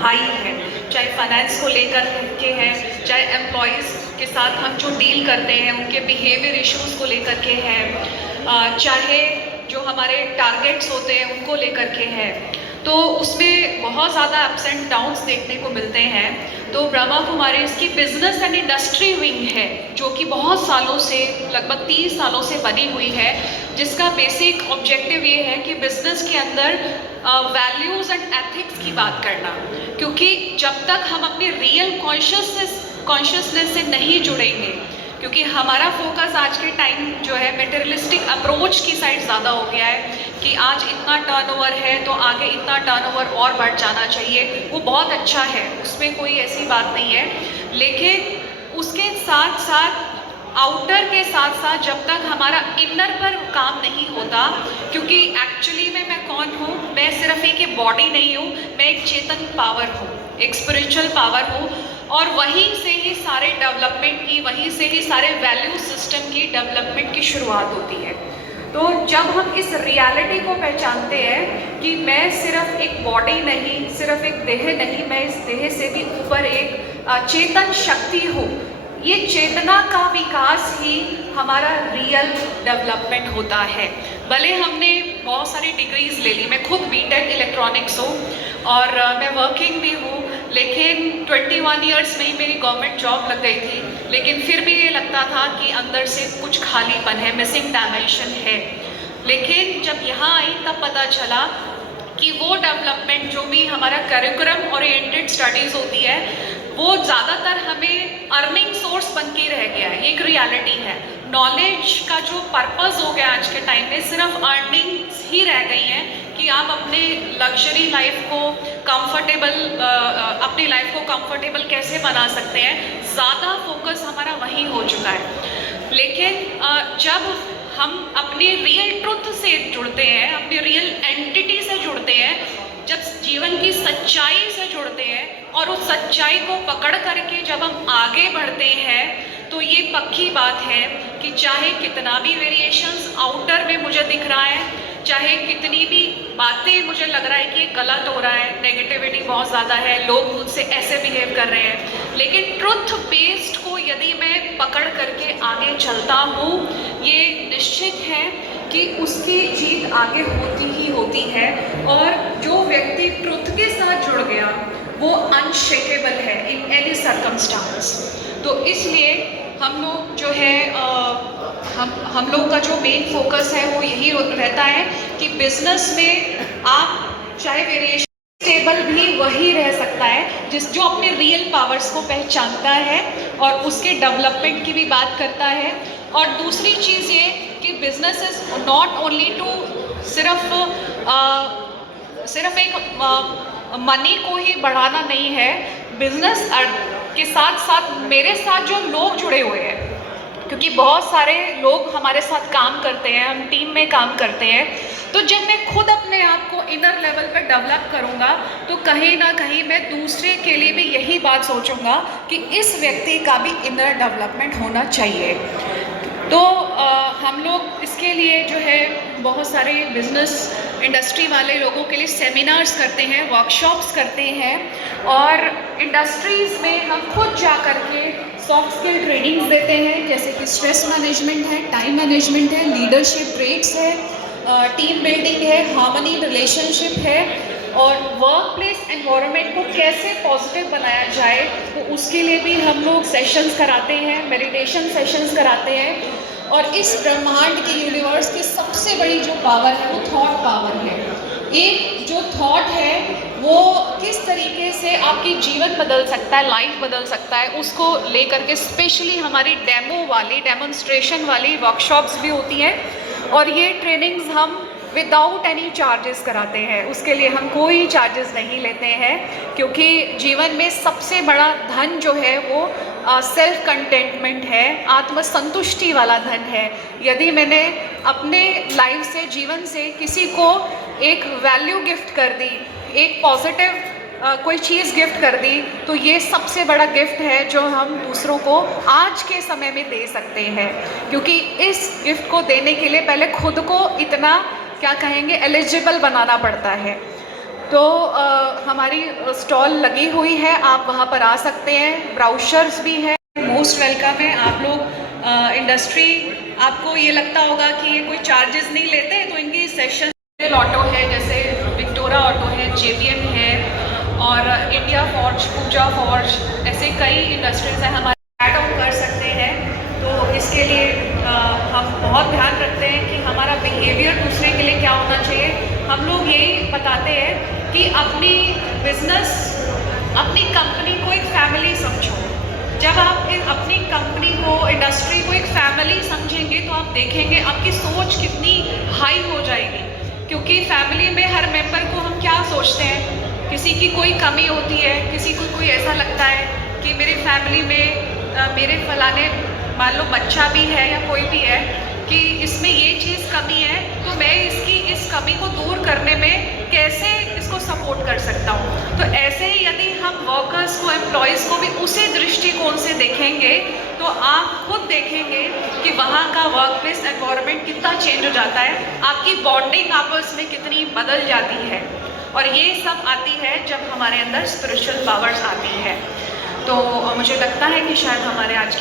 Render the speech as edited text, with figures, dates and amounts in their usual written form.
High है, चाहे finance को लेकर के है, चाहे एम्प्लॉयज़ के साथ हम जो डील करते हैं उनके बिहेवियर इश्यूज़ को लेकर के है, चाहे जो हमारे टारगेट्स होते हैं उनको लेकर के है, तो उसमें बहुत ज़्यादा अप्स एंड डाउन्स देखने को मिलते हैं। तो ब्रह्मा कुमारीज़ की बिजनेस एंड इंडस्ट्री विंग है जो कि बहुत सालों से, लगभग 30 सालों से बनी हुई है, जिसका बेसिक ऑब्जेक्टिव ये है कि बिजनेस के अंदर वैल्यूज़ एंड एथिक्स की बात करना, क्योंकि जब तक हम अपनी रियल कॉन्शियसनेस से नहीं जुड़ेंगे, क्योंकि हमारा फोकस आज के टाइम जो है मटेरियलिस्टिक अप्रोच की साइड ज़्यादा हो गया है कि आज इतना टर्नओवर है तो आगे इतना टर्नओवर और बढ़ जाना चाहिए। वो बहुत अच्छा है, उसमें कोई ऐसी बात नहीं है, लेकिन उसके साथ साथ आउटर के साथ साथ जब तक हमारा इनर पर काम नहीं होता, क्योंकि एक्चुअली में मैं कौन हूँ, मैं सिर्फ एक बॉडी नहीं हूँ, मैं एक चेतन पावर हूँ, एक स्पिरिचुअल पावर हूँ, और वहीं से ही सारे डेवलपमेंट की, वहीं से ही सारे वैल्यू सिस्टम की डेवलपमेंट की शुरुआत होती है। तो जब हम इस रियलिटी को पहचानते हैं कि मैं सिर्फ एक बॉडी नहीं, सिर्फ एक देह नहीं, मैं इस देह से भी ऊपर एक चेतन शक्ति हूँ, ये चेतना का विकास ही हमारा रियल डेवलपमेंट होता है। भले हमने बहुत सारी डिग्रीज ले ली, मैं खुद बीटेक इलेक्ट्रॉनिक्स हूँ और मैं वर्किंग भी हूँ, लेकिन 21 ईयर्स में ही मेरी गवर्नमेंट जॉब लग गई थी, लेकिन फिर भी ये लगता था कि अंदर से कुछ खालीपन है, मिसिंग डायमेंशन है। लेकिन जब यहाँ आई तब पता चला कि वो डेवलपमेंट जो भी हमारा करिकुलम ओरिएंटेड स्टडीज़ होती है वो ज़्यादातर हमें अर्निंग सोर्स बन के रह गया है। ये एक रियलिटी है। नॉलेज का जो पर्पस हो गया आज के टाइम में सिर्फ अर्निंग ही रह गई हैं कि आप अपने लग्जरी लाइफ को कंफर्टेबल, अपनी लाइफ को कंफर्टेबल कैसे बना सकते हैं, ज़्यादा फोकस हमारा वहीं हो चुका है। लेकिन जब हम अपने रियल ट्रुथ से जुड़ते हैं, अपनी रियल एंटिटी से जुड़ते हैं, जब जीवन की सच्चाई से जुड़ते हैं और उस सच्चाई को पकड़ करके जब हम आगे बढ़ते हैं, तो ये पक्की बात है कि चाहे कितना भी वेरिएशंस आउटर में मुझे दिख रहा है, चाहे कितनी भी बातें मुझे लग रहा है कि ये गलत हो रहा है, नेगेटिविटी बहुत ज़्यादा है, लोग मुझसे ऐसे बिहेव कर रहे हैं, लेकिन ट्रुथ बेस्ड को यदि मैं पकड़ करके आगे चलता हूँ, ये निश्चित है कि उसकी जीत आगे होती ही होती है। और जो व्यक्ति ट्रुथ के साथ जुड़ गया वो अनशेकेबल है इन एनी सर्कमस्टांस। तो इसलिए हम लोग जो है हम लोग का जो मेन फोकस है वो यही रहता है कि बिजनेस में आप चाहे वेरिएशन स्टेबल भी वही रह सकता है जो अपने रियल पावर्स को पहचानता है और उसके डेवलपमेंट की भी बात करता है। और दूसरी चीज़ ये कि business is not only to सिर्फ एक मनी को ही बढ़ाना नहीं है, बिजनेस के साथ साथ मेरे साथ जो लोग जुड़े हुए हैं, क्योंकि बहुत सारे लोग हमारे साथ काम करते हैं, हम टीम में काम करते हैं, तो जब मैं खुद अपने आप को इनर लेवल पर डेवलप करूँगा तो कहीं ना कहीं मैं दूसरे के लिए भी यही बात सोचूंगा कि इस व्यक्ति का भी इनर डेवलपमेंट होना चाहिए। तो हम लोग इसके लिए जो है बहुत सारे बिजनेस इंडस्ट्री वाले लोगों के लिए सेमिनार्स करते हैं, वर्कशॉप्स करते हैं, और इंडस्ट्रीज़ में हम खुद जा कर के सॉफ्ट स्किल ट्रेनिंग्स देते हैं, जैसे कि स्ट्रेस मैनेजमेंट है, टाइम मैनेजमेंट है, लीडरशिप ट्रेट्स है, टीम बिल्डिंग है, हार्मनी रिलेशनशिप है, और वर्क प्लेस एनवायरनमेंट को कैसे पॉजिटिव बनाया जाए, तो उसके लिए भी हम लोग सेशंस कराते हैं, मेडिटेशन सेशंस कराते हैं। और इस ब्रह्मांड के यूनिवर्स की सबसे बड़ी जो पावर है वो थॉट पावर है। एक जो थॉट है वो किस तरीके से आपकी जीवन बदल सकता है, लाइफ बदल सकता है, उसको लेकर के स्पेशली हमारी डेमोन्स्ट्रेशन वाली वर्कशॉप्स भी होती हैं, और ये ट्रेनिंग्स हम विदाउट एनी चार्जेस कराते हैं। उसके लिए हम कोई चार्जेस नहीं लेते हैं, क्योंकि जीवन में सबसे बड़ा धन जो है वो सेल्फ कंटेंटमेंट है, आत्मसंतुष्टि वाला धन है। यदि मैंने अपने लाइफ से, जीवन से किसी को एक वैल्यू गिफ्ट कर दी, एक पॉजिटिव कोई चीज़ गिफ्ट कर दी, तो ये सबसे बड़ा गिफ्ट है जो हम दूसरों को आज के समय में दे सकते हैं। क्योंकि इस गिफ्ट को देने के लिए पहले खुद को इतना क्या कहेंगे एलिजिबल बनाना पड़ता है। तो हमारी स्टॉल लगी हुई है, आप वहाँ पर आ सकते हैं, ब्राउचर्स भी है, मोस्ट वेलकम है। आप लोग इंडस्ट्री, आपको ये लगता होगा कि ये कोई चार्जेस नहीं लेते, तो इनकी सेशन ऑटो है, जैसे विक्टोरा ऑटो है, JBM है और इंडिया फॉर्ज, पूजा फॉर्ज, ऐसे कई इंडस्ट्रीज हैं हमारे, ऐड ऑन कर सकते हैं। तो इसके लिए हम बहुत ध्यान रखते हैं कि हमारा बिहेवियर दूसरे के लिए क्या होना चाहिए। हम लोग यही बताते हैं कि अपनी बिजनेस, अपनी कंपनी को एक फैमिली समझो। जब आप अपनी कंपनी को, इंडस्ट्री को एक फैमिली समझेंगे तो आप देखेंगे आपकी सोच कितनी हाई हो जाएगी। क्योंकि फैमिली में हर मेंबर को हम क्या सोचते हैं, किसी की कोई कमी होती है, किसी को कोई ऐसा लगता है कि मेरे फैमिली में मेरे फलाने, मान लो बच्चा भी है या कोई भी है, कि इसमें ये चीज़ कमी है, तो मैं इसकी इस कमी को दूर करने में कैसे इसको सपोर्ट कर सकता हूँ। तो ऐसे ही यदि हम वर्कर्स को, एम्प्लॉयज़ को भी उसी दृष्टिकोण से देखेंगे तो आप खुद देखेंगे कि वहाँ का वर्क प्लेस एनवायरनमेंट कितना चेंज हो जाता है, आपकी बॉन्डिंग आपस में कितनी बदल जाती है। और ये सब आती है जब हमारे अंदर स्पिरिचुअल पावर्स आती है। तो मुझे लगता है कि शायद हमारे आज